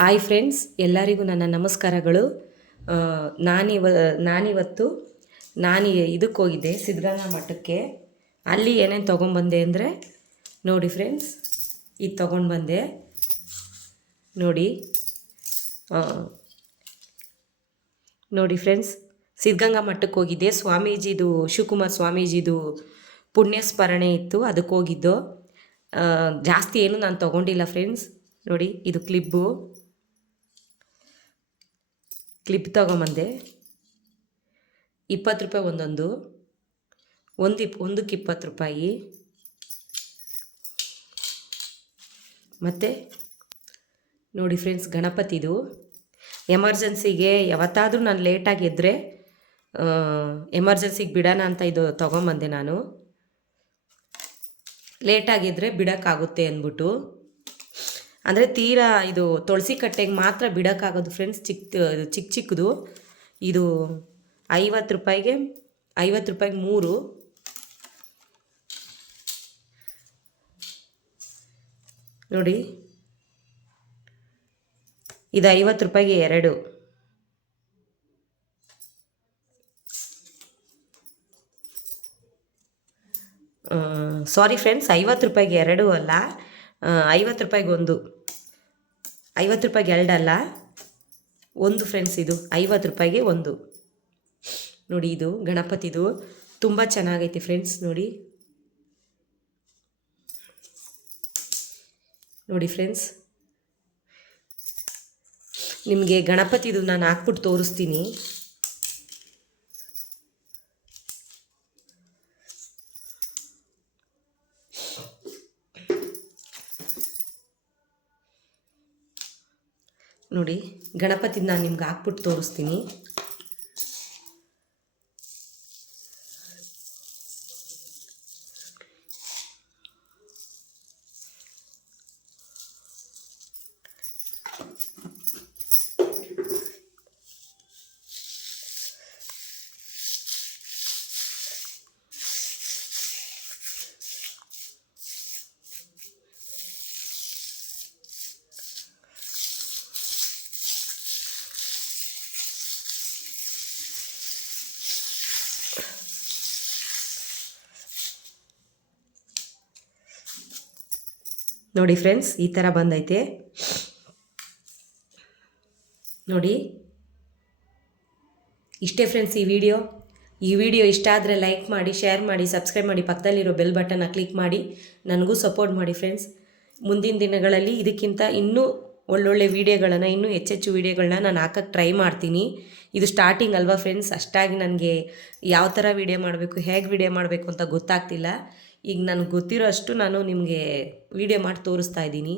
Hi friends, ಎಲ್ಲರಿಗೂ ನನ್ನ ನಮಸ್ಕಾರಗಳು. ನಾನಿವತ್ತು ಇದಕ್ಕೆ ಹೋಗಿದ್ದೆ, ಸಿದ್ಧಗಂಗಾ ಮಠಕ್ಕೆ. ಅಲ್ಲಿ ಏನೇನು ತೊಗೊಂಬಂದೆ ಅಂದರೆ ನೋಡಿ ಫ್ರೆಂಡ್ಸ್, ಇದು ತೊಗೊಂಡು ಬಂದೆ ನೋಡಿ ಫ್ರೆಂಡ್ಸ್. ಸಿದ್ಧಗಂಗಾ ಮಠಕ್ಕೆ ಹೋಗಿದ್ದೆ. ಸ್ವಾಮೀಜಿದು, ಶಿವಕುಮಾರ್ ಸ್ವಾಮೀಜಿದು ಪುಣ್ಯಸ್ಮರಣೆ ಇತ್ತು, ಅದಕ್ಕೆ ಹೋಗಿದ್ದು. ಜಾಸ್ತಿ ಏನು ನಾನು ತೊಗೊಂಡಿಲ್ಲ ಫ್ರೆಂಡ್ಸ್. ನೋಡಿ, ಇದು ಕ್ಲಿಪ್ ತೊಗೊಂಬಂದೆ. 20 ರೂಪಾಯಿ ಒಂದಕ್ಕೆ 20 ರೂಪಾಯಿ. ಮತ್ತು ನೋಡಿ ಫ್ರೆಂಡ್ಸ್, ಗಣಪತಿದು ಎಮರ್ಜೆನ್ಸಿಗೆ ಯಾವತ್ತಾದರೂ ನಾನು ಲೇಟಾಗಿ ಎದ್ದರೆ ಎಮರ್ಜೆನ್ಸಿಗೆ ಬಿಡೋಣ ಅಂತ ಇದು ತೊಗೊಂಬಂದೆ. ನಾನು ಲೇಟಾಗಿದ್ದರೆ ಬಿಡೋಕ್ಕಾಗುತ್ತೆ ಅಂದ್ಬಿಟ್ಟು, ಅಂದರೆ ತೀರಾ ಇದು ತುಳಸಿ ಕಟ್ಟೆಗೆ ಮಾತ್ರ ಬಿಡೋಕ್ಕಾಗೋದು ಫ್ರೆಂಡ್ಸ್. ಚಿಕ್ಕದು ಇದು 50 ರೂಪಾಯಿಗೆ 3. ನೋಡಿ, ಇದು 50 ರೂಪಾಯಿಗೆ 2. ಸಾರಿ ಫ್ರೆಂಡ್ಸ್, 50 ರೂಪಾಯಿಗೆ 2 ಅಲ್ಲ, 50 ರೂಪಾಯಿಗೆ 1. 50 ರೂಪಾಯಿಗೆ 2 ಅಲ್ಲ, 1 ಫ್ರೆಂಡ್ಸ್. ಇದು 50 ರೂಪಾಯಿಗೆ 1. ನೋಡಿ, ಇದು ಗಣಪತಿದು ತುಂಬ ಚೆನ್ನಾಗೈತಿ ಫ್ರೆಂಡ್ಸ್. ನೋಡಿ ಫ್ರೆಂಡ್ಸ್, ನಿಮಗೆ ಗಣಪತಿದು ನಾನು ಹಾಕ್ಬಿಟ್ಟು ತೋರಿಸ್ತೀನಿ. ನೋಡಿ, ಗಣಪತಿದು ನಾನು ನಿಮ್ಗೆ ಹಾಕ್ಬಿಟ್ಟು ತೋರಿಸ್ತೀನಿ. ನೋಡಿ ಫ್ರೆಂಡ್ಸ್, ಈ ಥರ ಬಂದೈತೆ. ನೋಡಿ, ಇಷ್ಟೇ ಫ್ರೆಂಡ್ಸ್ ಈ ವಿಡಿಯೋ ಇಷ್ಟ ಆದರೆ ಲೈಕ್ ಮಾಡಿ, ಶೇರ್ ಮಾಡಿ, ಸಬ್ಸ್ಕ್ರೈಬ್ ಮಾಡಿ, ಪಕ್ಕದಲ್ಲಿರೋ ಬೆಲ್ ಬಟನ್ನ ಕ್ಲಿಕ್ ಮಾಡಿ ನನಗೂ ಸಪೋರ್ಟ್ ಮಾಡಿ ಫ್ರೆಂಡ್ಸ್. ಮುಂದಿನ ದಿನಗಳಲ್ಲಿ ಇದಕ್ಕಿಂತ ಇನ್ನೂ ಒಳ್ಳೊಳ್ಳೆ ವೀಡಿಯೋಗಳನ್ನು, ಇನ್ನೂ ಹೆಚ್ಚೆಚ್ಚು ವೀಡಿಯೋಗಳನ್ನ ನಾನು ಹಾಕೋಕ್ಕೆ ಟ್ರೈ ಮಾಡ್ತೀನಿ. ಇದು ಸ್ಟಾರ್ಟಿಂಗ್ ಅಲ್ವಾ ಫ್ರೆಂಡ್ಸ್, ಅಷ್ಟಾಗಿ ನನಗೆ ಯಾವ ಥರ ವೀಡಿಯೋ ಮಾಡಬೇಕು, ಹೇಗೆ ವೀಡಿಯೋ ಮಾಡಬೇಕು ಅಂತ ಗೊತ್ತಾಗ್ತಿಲ್ಲ. ಈಗ ನನಗೆ ಗೊತ್ತಿರೋ ಅಷ್ಟು ನಾನು ನಿಮಗೆ ವೀಡಿಯೋ ಮಾಡಿ ತೋರಿಸ್ತಾ ಇದ್ದೀನಿ.